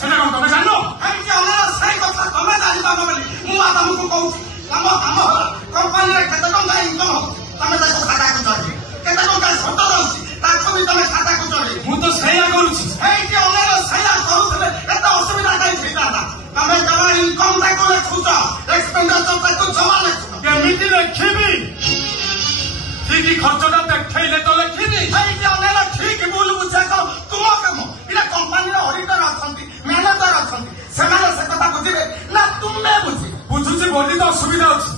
सेना कौन तुम्हें जानो कहीं अनेला सही कथा तुम्हें जानी पाबो बोली मु आ तुमको कहूची काम काम होला कंपनी रे केते टंका इनकम हो तमे ताको खाता को चढ़ी केते टंका सट रहउची ताको भी तमे खाता को चढ़ी मु तो सैया करूची कहीं अनेला सही करूथले एत असुविधा काई थिता तमे जमा इनकम ताको लेखुच एक्सपेंडिचर ताको जमा लेखुच केमिति लेखिबी ठीक खर्चटा देखैले तो लेखिबी कहीं अनेला ठीक बोल बुझा को तुम काम इला कंपनी रे ऑडिटर अछंती मैनेजर अछंती सेमाने से कथा बुझिबे ना तुमे बुझी बुझुची बोली तो असुविधा अछि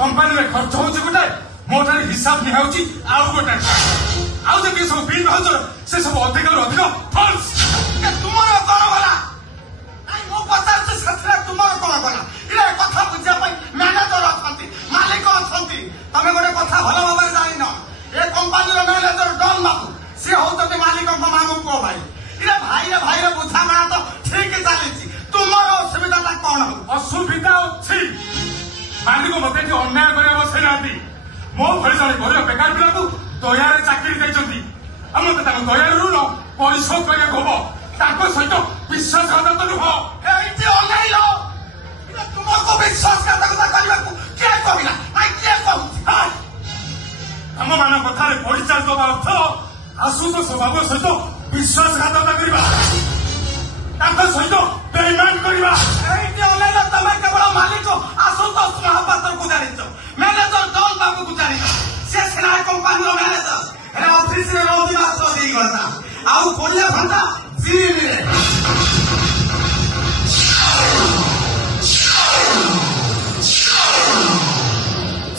कंपनी रे खर्च होची गोटे मोटर हिसाब नि होची आउ गोटे आउ जे के सब बिल होचर से सब अधिक रो अधिक फॉल्स के तुमरो कोन वाला आई मो पता से सथरा तुमरो कोन वाला इला कथा बुझा पई मैनेजर अछंती मालिक अछंती तमे गोटे कथा भलो भाबे जानि न ए कंपनी रे मैनेजर डन बाबू से होतते मालिक को मांगो को भाई इला भाई रे बुझा माना तो ठीक चालीची तुमरो असुविधा ता कोन हो असुविधा अछि मालिक मते जे अन्याय करे बसे नाती मो भरि जणे घर बेकार पिला को दयारे चाकरी दैचंती हम त ताको दयारे ऋण परिशोध करे होबो ताको सहित विश्वासघातक नुह एइते अन्याय लो इला तुमको विश्वासघातक करबा को के कहिला आई के कहू हम मान कथारे परिचय दबा अर्थ आसुत स्वभाव सहित विश्वासघातक करबा ताको सहित बेईमान करबा एइते अन्याय लो तमे केवल मालिक आसुतोष महापात्र को जानिছো मैनेजर डन बाबू को जानिছো से सेना कंपनी रो मैनेजर ए ऑफिस रे रोजी मास दी गता आउ कोल्ले भंडा जीन रे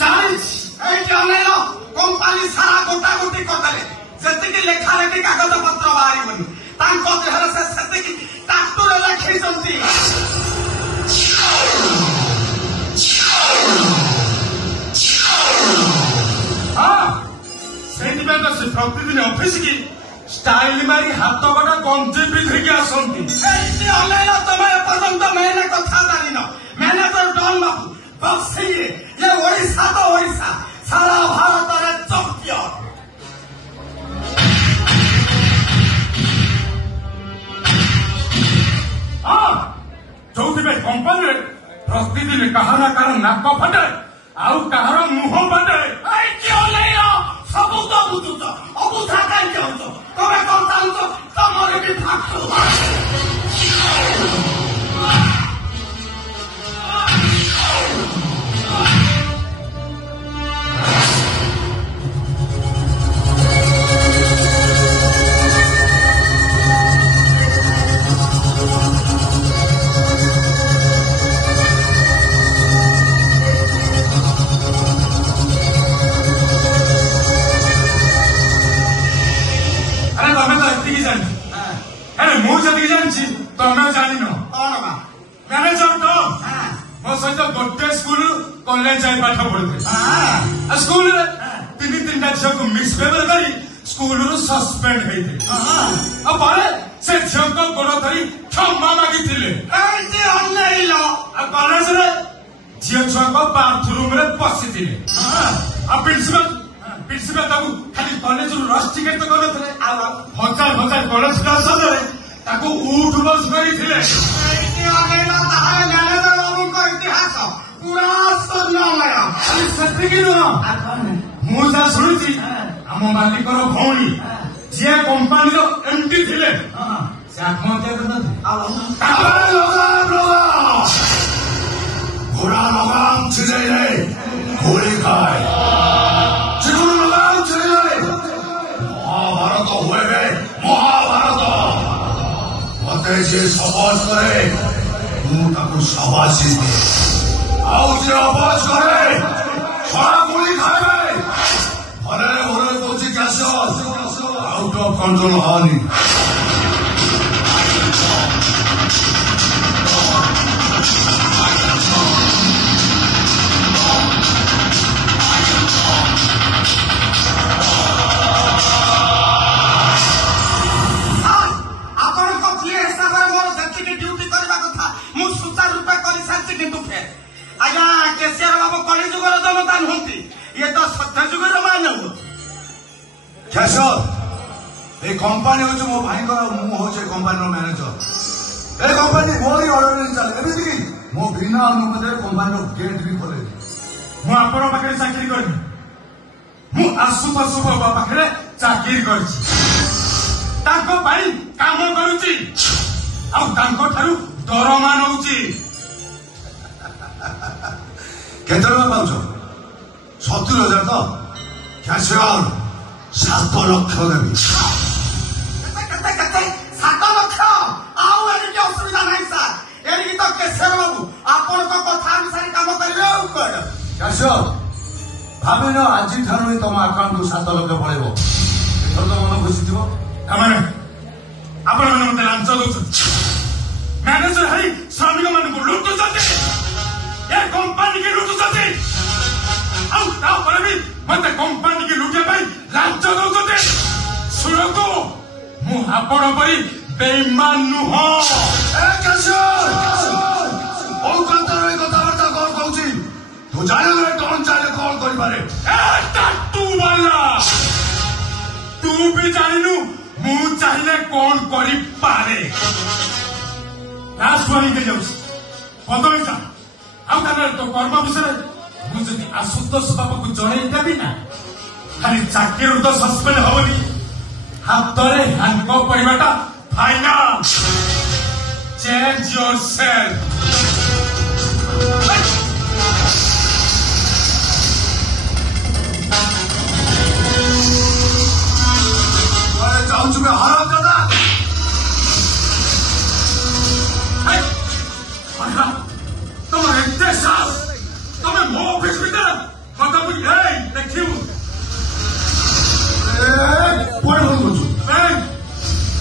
चालीस एइते अन्याय लो कंपनी सारा गोटा गोटी करदले सेतिकी लेखा लेखी कागज पत्र बाहरी बनी तांको देहर से सेतिकी ट्रैक्टर लेखी जंती हाँ से प्रतिदिन ऑफिस की स्टाइल मारी हाथ गोटा गंजी पिंधिकी आसंती एइते अन्याय लो तमे पर्यंत मैंने कथा जानिन मैनेजर डन बाबू बक्सी ये ओडिशा तो ओडिशा सारा भारत रे चैंपियन हाँ जो कंपनी प्रतिदिन कहार ना कार नाक फटे आउ कहार मुह फटे एइते अन्याय लो सबु तो बुझुछ अबुझा काई कहउछ तमे कोन चाहुछ तमरे भी फाक्छु तमे जानी न कौन बा मैनेजर तो मो सहित गोटे स्कूल कॉलेज जाई पाठ पढ़ुथे स्कूल रे तीन झील को मिसबिहेव करी स्कूल रु सस्पेंड हेइथे अब बारे से झील को गोड़ धरी क्षमा मागिथिले एइते अन्याय लो अब कॉलेज रे झील छुआ को बाथरूम रे पसिथिले अब प्रिंसिपल ताकू खाली कॉलेज रु रस टिकट तो करथले हजार कॉलेज क्लास रे ताको उठ बस करिथिले एइते अन्याय लो ताहा मैनेजर बाबू को इतिहास पूरा सुनमय खाली सेतिकी नुह मु जा शुणुची आम मालिक भौणी जी कंपानी एमडी थिले से आत्महत्या घोड़ा लगाम छिड़े घोड़ी खाए चिकुन लगाम छिड़े महाभारत हुए गए महाभारत मते जे सबास करे मु ताको शाबाशी दे आउ जे आवाज करे छड़ा गोली खाए भले भले Kochi cash out of control हानि कंपानी हो मो भाई मु हो कंपानी मैनेजर ए कंपनी मोरी ऑर्डर नहीं चले एमिति की मो बिना अनुमति कंपनी गेट भी खोले ମୁଁ ଆପଣଙ୍କ ପାଖରେ ଚାକିରି କରିନି ମୁଁ ଆଶୁତୋଷ ବାବା ପାଖରେ ଚାକିରି କରିଛି ତାଙ୍କ ପାଇଁ କାମ କରୁଛି ଆଉ ତାଙ୍କ ଠାରୁ ଦରମା ନଉଛି କେତେ ଟଙ୍କା ପାଉଛ 70,000 ତ କ୍ୟାସିୟର 7 ଲକ୍ଷ ଦେବି କେତେ 7 ଲକ୍ଷ ଆଉ ଏଠି ଅସୁବିଧା ନାହିଁ ସାର୍ ଏଠି ତ କେଶର ବାବୁ ଆପଣଙ୍କ କଥା ଅନୁସାରେ କାମ କରିବେ ଆଉ କଣ କ୍ୟାସିୟର ଭାବିନ ଆଜି ଠାରୁ ହିଁ ତମ ଆକାଉଣ୍ଟକୁ 7 ଲକ୍ଷ ପଳେଇବ ଏଥର ତ ମନ ଖୁସି ଥିବ ଆମମାନେ ଆପଣମାନେ ମତେ ଲାଞ୍ଚ ଦଉଛନ୍ତି ମ୍ୟାନେଜର ହେଇ ଶ୍ରମିକ ମାନଙ୍କୁ ଲୁଟୁଛନ୍ତି ଏ କମ୍ପାନୀ କି ଲୁଟୁଛନ୍ତି ଆଉ ତାପରେ ବି ମତେ କମ୍ପାନୀ କି ଲୁଟିବା ପାଇଁ ଲାଞ୍ଚ ଦଉଛନ୍ତି ଶୁଣନ୍ତୁ ମୁଁ ଆପଣ ପରି ବେଇମାନ ନୁହଁ ଏ କ୍ୟାସିୟର କଥାବାର୍ତ୍ତା କଣ କହୁଛି ତୁ ଜାଣିଲେ କଣ ଚାହିଁଲେ କଣ କରିପାରେ ତୁ ବାଲା ତୁ ବି ଜାଣିନୁ ମୁଁ ଚାହିଁଲେ କଣ କରିପାରେ ଲାଷ୍ଟ ୱାର୍ଣ୍ଣିଂ ଯାଉଛି ବଦଳି ଯା ଆଉ ତାହେଲେ ତୋ କର୍ମ ବିଷୟରେ ମୁଁ ଯଦି ଆଶୁତୋଷ ବାବୁକୁ ଜଣେଇଦେବି ନା ଖାଲି ଚାକିରିରୁ ତ ସସ୍ପେଣ୍ଡ ହବନି ହାତରେ ହ୍ୟାଣ୍ଡକପ୍ କରିବାଟା ଫାଇନାଲ ଚେଞ୍ଜ ୟୋର ସେଲ୍ଫ जाऊँ मैं हराम दादा तुम एते साल तुम मो ऑफिस भीतर मतलब देखियो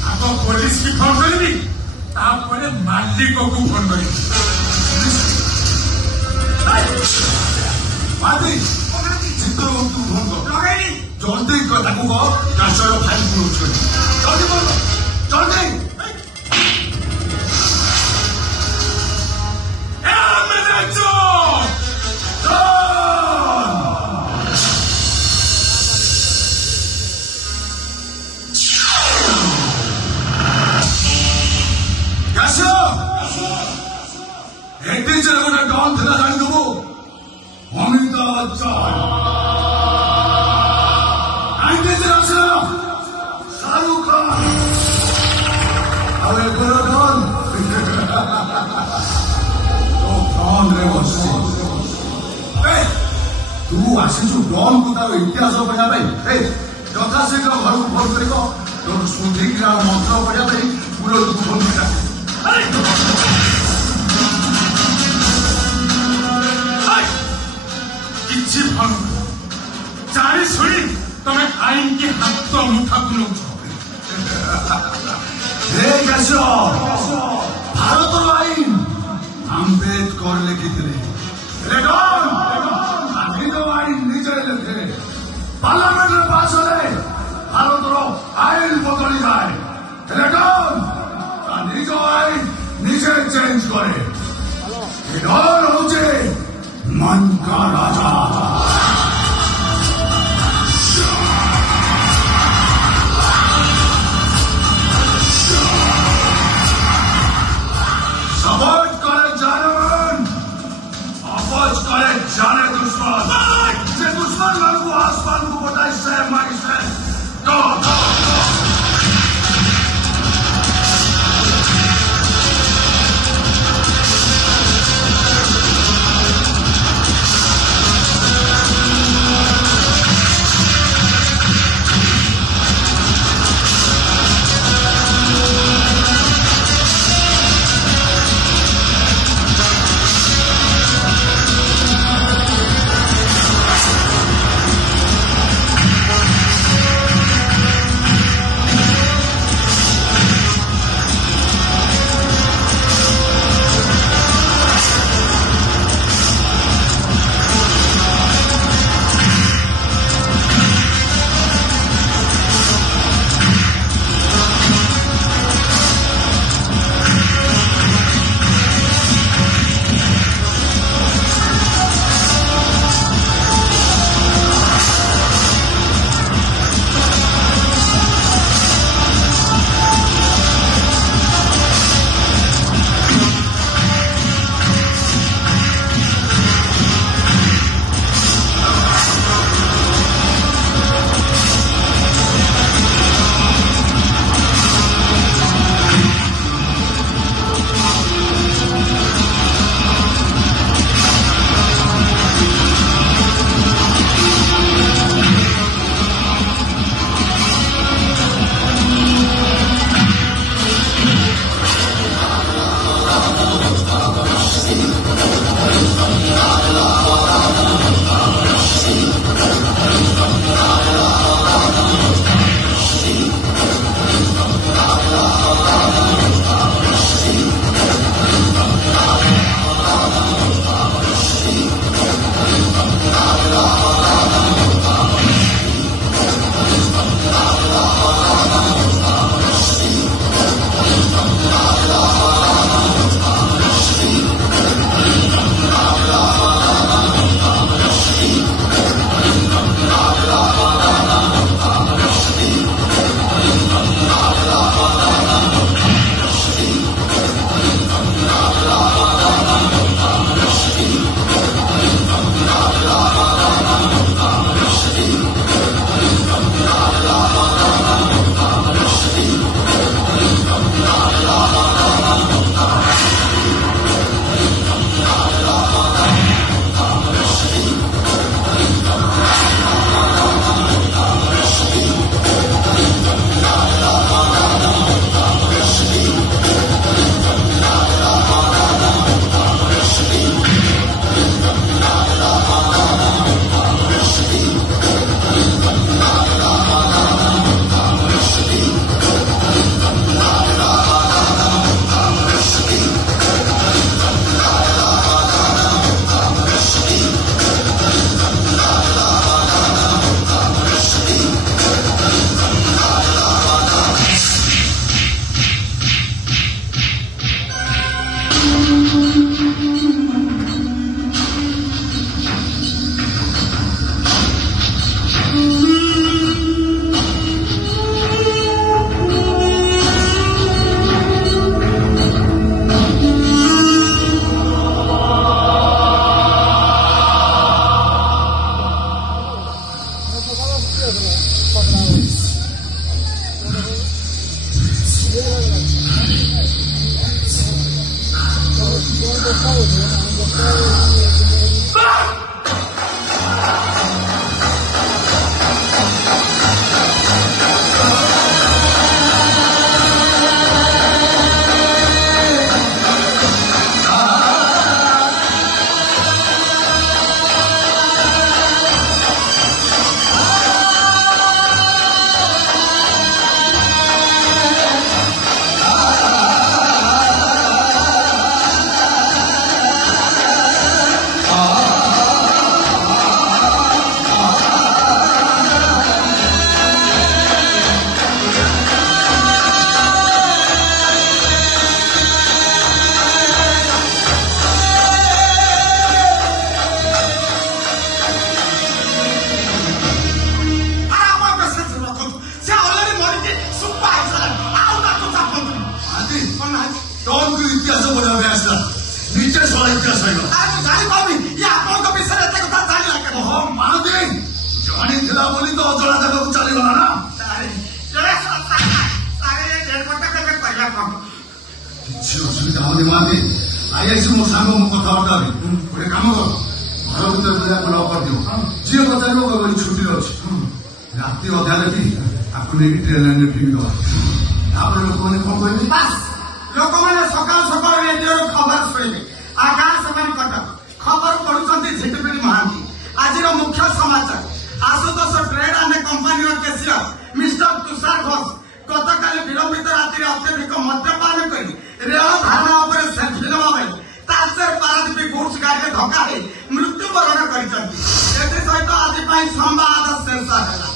आप पुलिस की फोन करी तापर मालिक को फोन करी चित्र तू फोन कर जल्दी ताकू कह ट्रांसफर फाइल क्लोज कर जल्दी बोल जल्दी गोटे डन था जानिदेबू अमिताभ बच्चन शाहरुख खान तू आसीचु डन को तार इतिहास पढ़ा यथाशीघ्र घर को फोन कर तोर सुधिक्रिया मंत्र पढ़ा पुल फोन कर किसी भल जानी शुणी तुम्हें आईन के हाथ मुठा बुलाऊ भारत आईन आंबेडकर लिखी आईन निजे लिखे पार्लियामेंट पास हेले भारत आईन बदली जाए निज आईन निजे चेंज करे डर हूँ मन का राजा सपोर्ट करे जानवन अपोज करे जाने दुश्मन जे दुश्मन को आसमान को बताई से मारी से go राति अधा राति आपको नहीं ट्रेन लाइन में फिर लोक मैंने कौन कहते लोक मैंने सकाल सकाल रेडियो खबर शुणे आकाशवाणी कटक खबर पढ़ुंट झिटिपिटी महांती आज मुख्य समाचार Ashutosh trade and company cashier mister Tushar Ghosh गतकाली विलंबित राति अत्यधिक मद्यपान कर रेल धारणा सेल्फी नेवा बेले तालचेर पारादीप गुड्स गाड़ी धक्का मृत्युवरण कर संवाद शेष है।